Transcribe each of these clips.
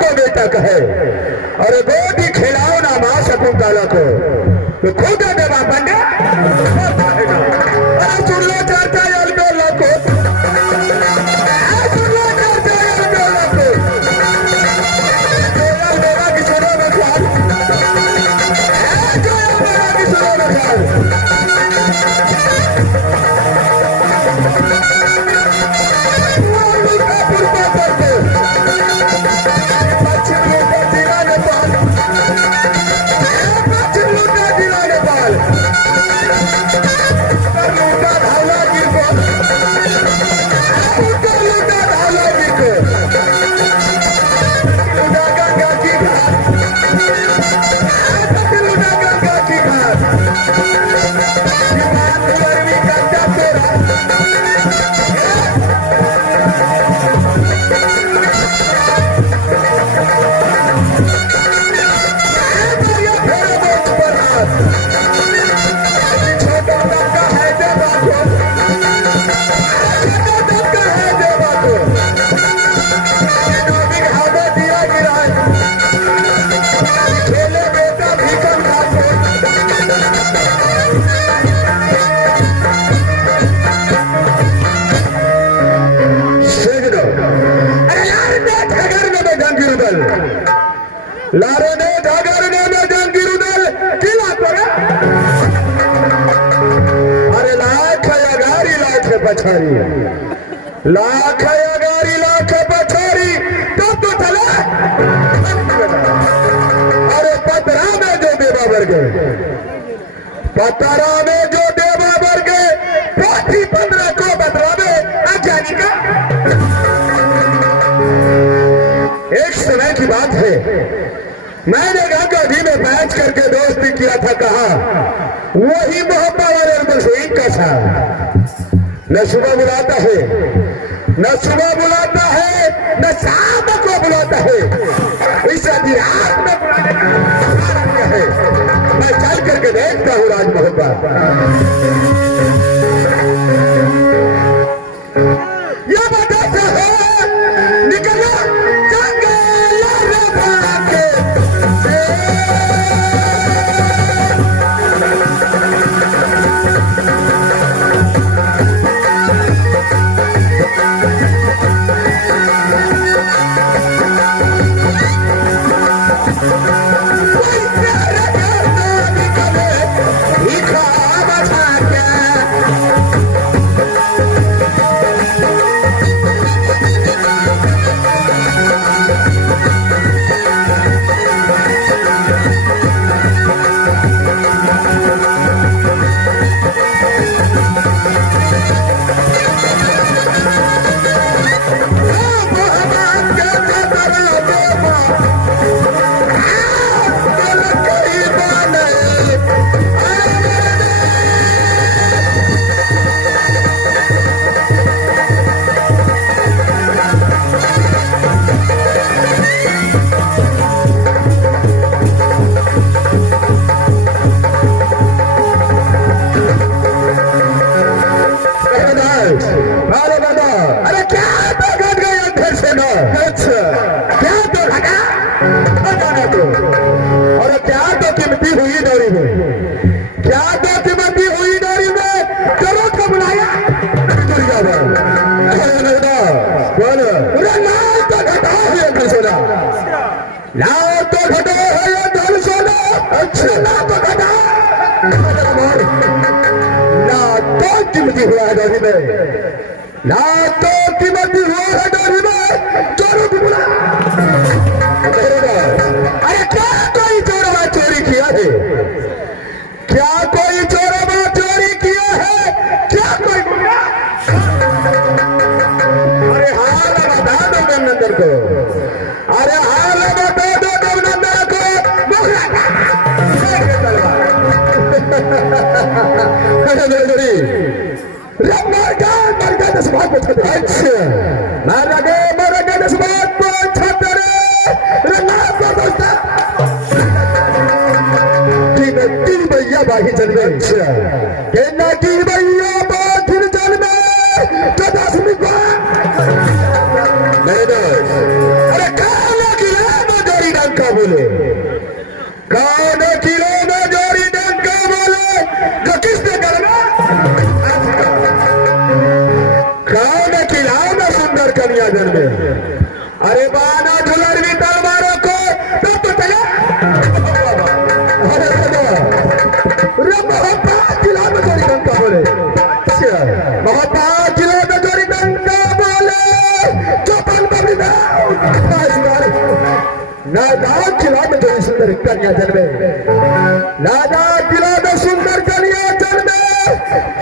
को बेटा कहे अरे गोटी खिलाओ ना मां शकुंतला को तो खुद देवा पंडे अरे सुन लो चर्चा यार बेला को सुन लो चर्चा यार बेला को बेला बेला की सुनो में ख्याल बेला की सुनो में ख्याल लारे ढागरने में जंगीर उदल किला पर अरे लाख अगारी लाख पछारी लाख अगारी लाख पछारी तो चले अरे पतरा में जो देवा वर्ग पतरा में जो देवा वर्ग पोथी 15 को बदला में अज्ञानी का एक समय की बात है मैंने गंगाजी में बैठ करके दोस्ती किया था कहा वही मोहब्बत वाले मशहूर का था न सुबह बुलाता है न सुबह बुलाता है न शाम को बुलाता है इस रात में बुलाने का है मैं चल करके देखता हूँ राज मोहब्बत यह बता है निकलो कीमती हुआ है डोरी में ना तो कीमती हुआ है डोरी में चोरों को बुला अरे क्या कोई चोरवा चोरी किया है क्या कोई चोरवा चोरी किया है क्या कोई अरे हाल बता दो देवनंदन को अरे हाल बता दो देवनंदन को Let my God मर गया दस बात पूछा। अच्छा मर गया दस बात पूछा तेरे तीन भैया बाकी चल में। अच्छा कहना तीन भैया बाकी चल में तो 10 मिनट मेरे दोस्त। अरे कौन किलो में जोड़ी डंका बोले, कौन किलो में जोड़ी डंका बोले जो किसने करना, कौन किला में सुंदर कन्या जन्मे। अरे बाना झुलर भी तलवारों को तब तो चला। अरे बहुत 5 किलो में जोड़ी डंका बोले, बहुत 5 किलो में जोड़ी डंका बोले चौपन बबली नादा किला में जोड़ी सुंदर कन्या जन्मे, नादा किला में सुंदर कन्या जन्मे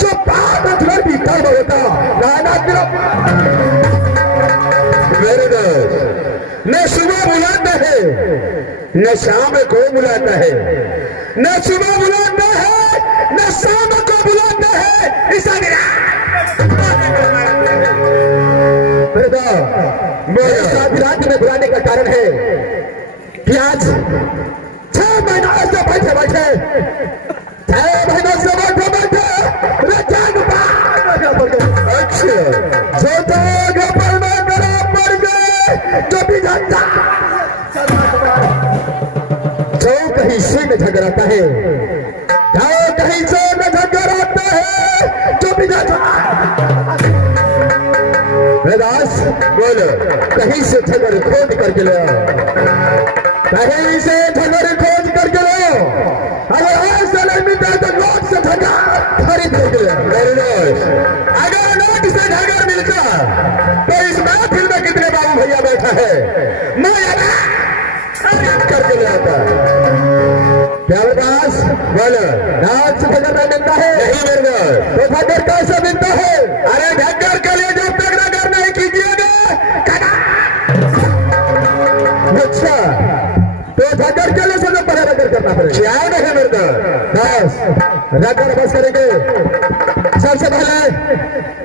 जो 5 झुलर भी तलवार होता नादा किला। मेरे दोस्त न सुबह बुलाता है न शाम को बुलाता है, न सुबह बुलाता है न शाम को बुलाता है। ऐसा रात में बुलाने का कारण है कि आज 6 महीना से बैठे बैठे 6 महीनों से बैठे बैठे अच्छा जो जो भी जानता जो कहीं से में झगड़ाता है, जाओ कहीं से में झगड़ाता है जो भी जानता। दास बोलो कहीं से झगड़ खोज करके लो, कहीं से झगड़ खोज करके लो। अगर ऐसा नहीं मिलता तो नोट से झगड़ खरीद करके लो। अगर नोट से झगड़ मिलता तो इस महफिल में कितने बाबू भैया बैठा है मैं करके ले आता। क्या दास बोलो नाच से झगड़ मिलता है नहीं मिलता तो झगड़ कैसे मिलता है। अरे झगड़ के लिए जब तक नगर नहीं कीजिएगा। अच्छा तो झगड़ के लिए सबसे पहले रगड़ करना पड़ेगा। क्या नहीं मिलता बस रगड़ बस करेंगे। सबसे पहले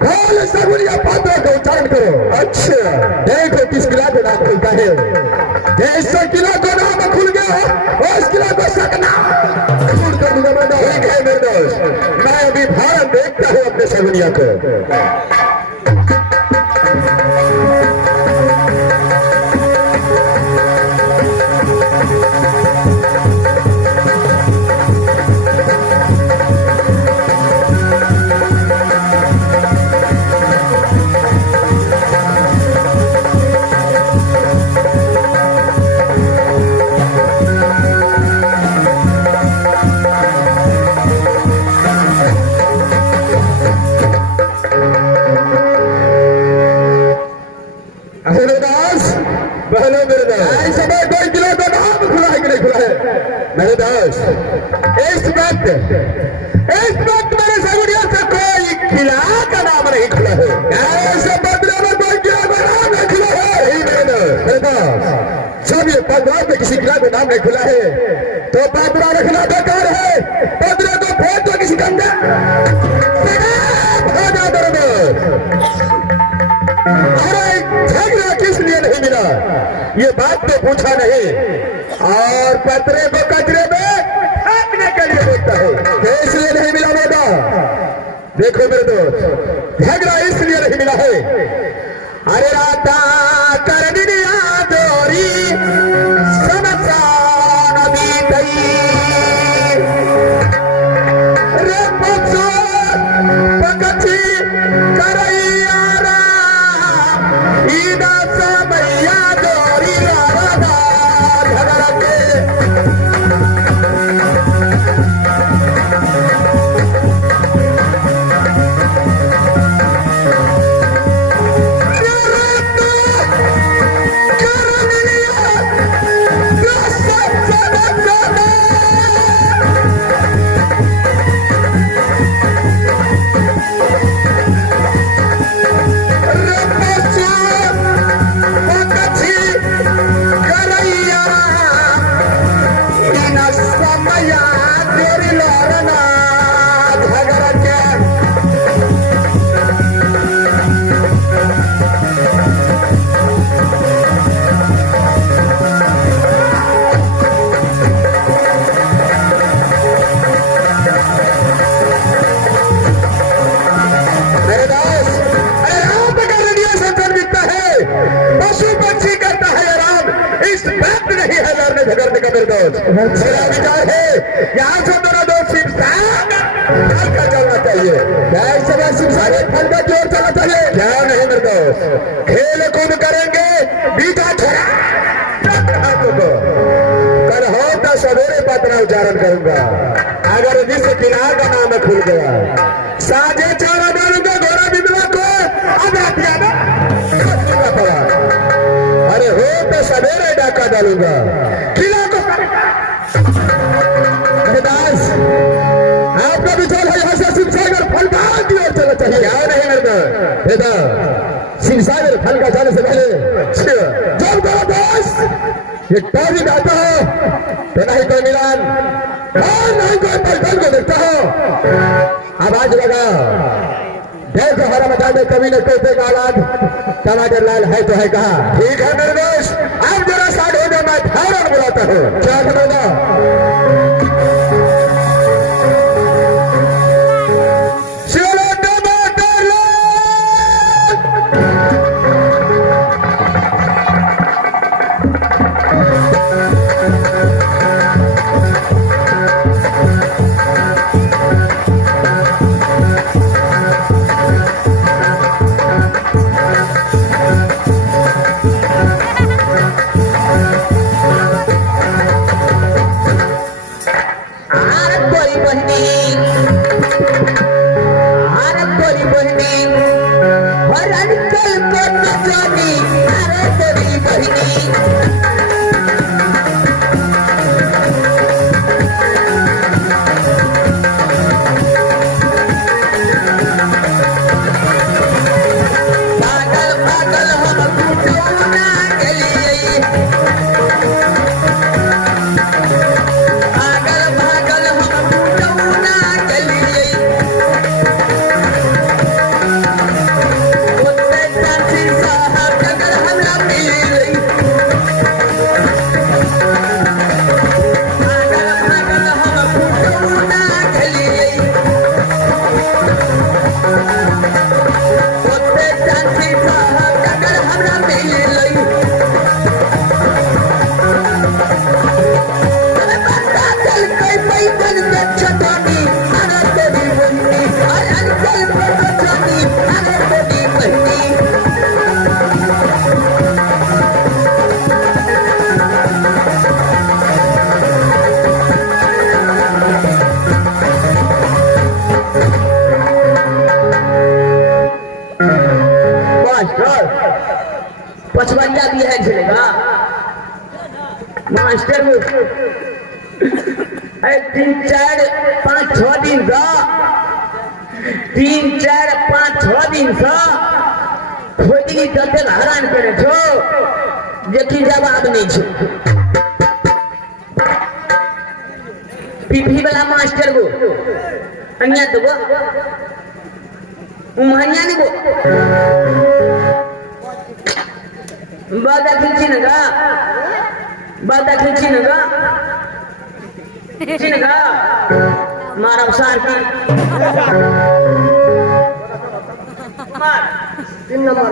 खोल सगुनिया पात्रों का उच्चारण करो। अच्छा देखो किस किला को नाम खुलता है, जैसे किला को नाम खुल गया उस किला को सकना छोड़ कर दूंगा। मैं ठीक है मेरे दोस्त, मैं अभी भारत देखता हूँ अपने सगुनिया को। मेरे दोस्त इस वक्त मेरे सगुनिया से कोई किला का नाम नहीं खुला है। ऐसे बदले में कोई किला का नाम नहीं खुला है। मेरे दोस्त जब ये पंद्रह में किसी किला का नाम नहीं खुला है तो पंद्रह रखना बेकार है। पंद्रह को भेज दो किसी काम में। झगड़ा किस लिए नहीं मिला ये बात तो पूछा नहीं, और पत्रे को कचरे में फेंकने के लिए बोलता है। इसलिए नहीं मिला बेटा। देखो मेरे दोस्त झगड़ा इसलिए नहीं मिला है। अरे राता कर दिया दोरी समसान बीतई रे पक्षो पकची करैया ईदा समैया दोरी राधा झगड़ा के मेरा विचार है यहाँ से दोनों दोस्त का चलना चाहिए। फल का की ओर चलना चाहिए। क्या नहीं मेरे दोस्त, खेल कूद करेंगे, बीटा छोड़ा कल हो तो सवेरे पतना उच्चारण करूंगा। अगर जिस किनार का नाम खुल गया साझे चारा डालूंगा घोड़ा बिंदुआ को अरे हो तो सवेरे डाका डालूंगा किला को। दास आपका विचार है यहाँ से शिवसागर फलदार की ओर चलना चाहिए। क्या नहीं मेरे दास, शिवसागर फल का जाने से पहले जब मेरा दास ये टॉरी आता हो तो नहीं कोई मिलान और नहीं कोई पलटन को देखता हो। आवाज लगा देखो हरा मचा दे कभी न कहते का औलाद टमाटर लाल है तो है कहा। ठीक है मेरे दोस्त, अब जरा साइड हो जाओ, मैं फौरन बुलाता हूँ। क्या करोगा पचवंजा भी है झेलेगा मास्टर। 3-4-5-6 दिन का 3-4-5-6 दिन का खोदी दते हैरान करे छो जेकी जवाब नहीं छो। पीपी वाला मास्टर को अन्या तो वो उमहन्या नहीं को बादा खींची नगा मारा सार की मार 3 नंबर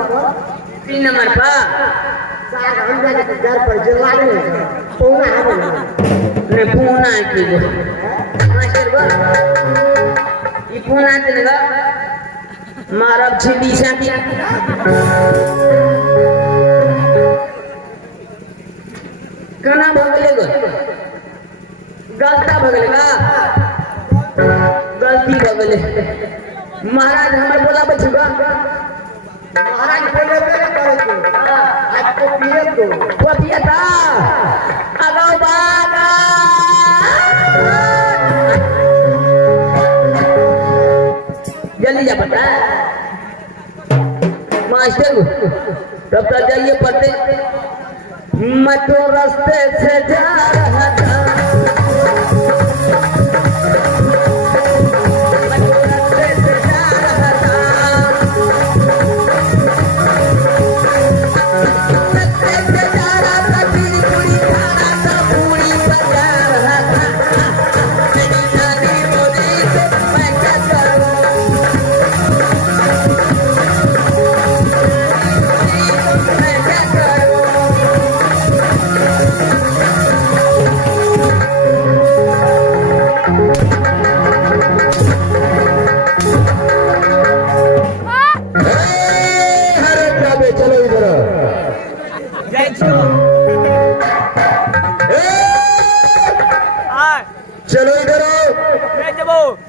पर सार हम जाके घर पर जला ले पूना है ने पूना की मास्टर को ये पूना नगा मारा छिदी सा की कना भगले गलता भगलेगा गलती भगले महाराज हमारे बोला बचुगा महाराज बोले आज को पिए तो वो पिया था अगाऊ बागा जल्दी जा पता मास्टर तब तक जाइए पढ़ते। मैं तो रास्ते से जा रहा था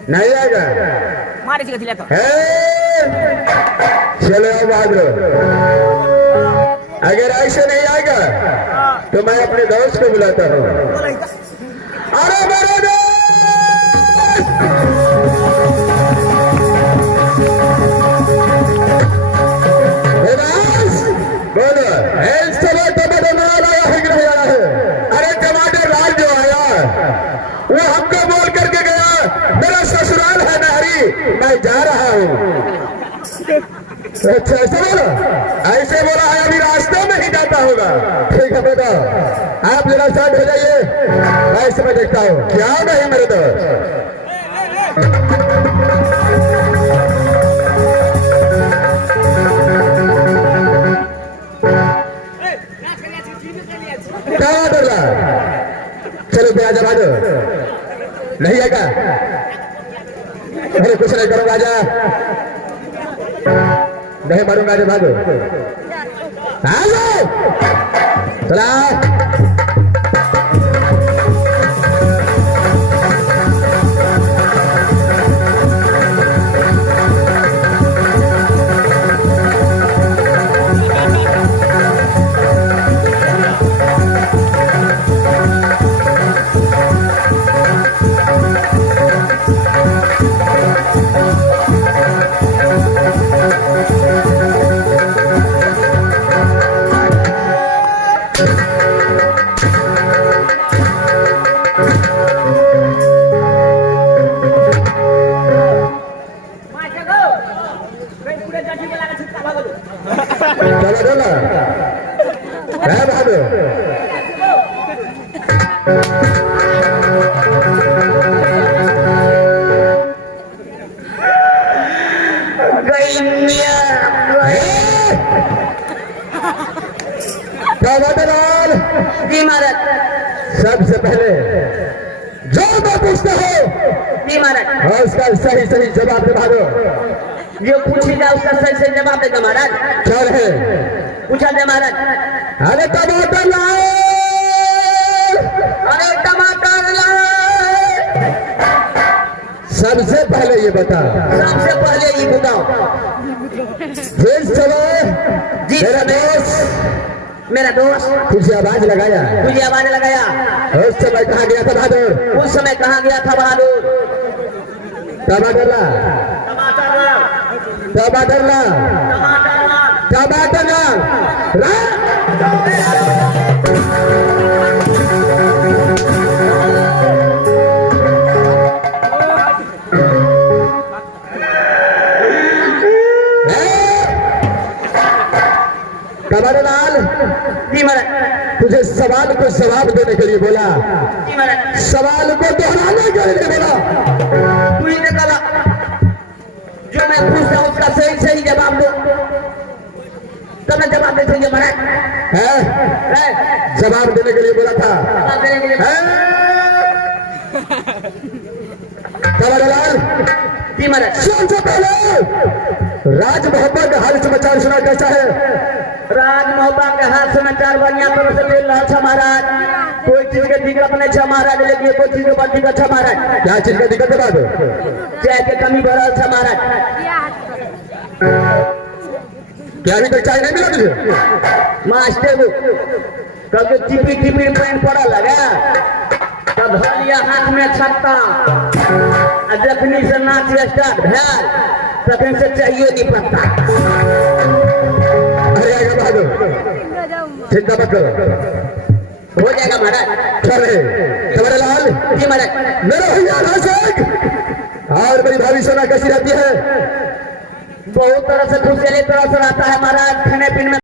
नहीं आएगा। मारे से गतिला तो चलो बहादुर, अगर ऐसे नहीं आएगा तो मैं अपने दोस्त को बुलाता हूँ। अरे मेरे दोस्त बोलो, टमाटर लाल आया है कि नहीं आया है? अरे टमाटर लाल जो आया वो हमको बोल करके गया मेरा ससुराल है नहरी, मैं जा रहा हूँ। अच्छा ऐसे बोला, ऐसे बोला है, अभी रास्ते में ही जाता होगा। ठीक है बेटा, आप जरा साथ हो जाइए, मैं इस समय देखता हूँ क्या नहीं मेरे दोस्त। क्या डर रहा? चलो पे आजा भाजो, नहीं आएगा? अरे कुछ नहीं करूंगा, आजा, नहीं मारूंगा, आजा भाजो, चला। जी महाराज, सबसे पहले जो मैं पूछता हूँ जी महाराज, और उसका सही सही जवाब दे दो। जो पूछेगा उसका सही सही जवाब देगा महाराज। क्या है? पूछा दे महाराज। अरे टमाटर लाओ, अरे टमाटर लाओ। सबसे पहले ये बता, सबसे पहले ये बताओ। जिस समय मेरा दोस्त तुझे आवाज लगाया, तुझे आवाज लगाया, उस समय कहाँ गया था बहादुर? उस समय कहाँ गया था बहादुर? टमाटर ला, टमाटर ला, टमाटर ला। टमाटर लाल जी महाराज, तुझे सवाल को जवाब देने के लिए बोला, जी महाराज, सवाल को दोहराने के लिए बोला। तू ही ने कहा जो मैं पूछता उसका सही सही जवाब दो, तो मैं जवाब दे दूंगी महाराज। है जवाब देने के लिए बोला था। जवाब देने के लिए टमाटर लाल जी महाराज। सबसे पहले राज मोहब्बत का हाल समाचार सुना कैसा है? राज मोहब्बा के हाथ समाचार बढ़िया तरह से मिल रहा था महाराज। कोई चीज के दिक्कत नहीं था महाराज, लेकिन कोई चीज के दिक्कत था महाराज। क्या चीज का दिक्कत है बाबू? चाय के कमी बढ़ था महाराज। क्या अभी तक चाय नहीं मिला तुझे? मास्टर कभी टिपी टिपी पेन पड़ा लगा, तब धलिया हाथ में छत्ता, जखनी से नाच स्टार्ट भैल, तखन से चाहिए नहीं पड़ता। अरे आएगा बहादुर, चिंता मत करो, हो जाएगा महाराज। चले टमाटर लाल जी महाराज। मेरा भैया राशेक और मेरी भाभी सोना कैसी रहती है? बहुत तरह से खुश तरह से रहता है महाराज। खाने पीने में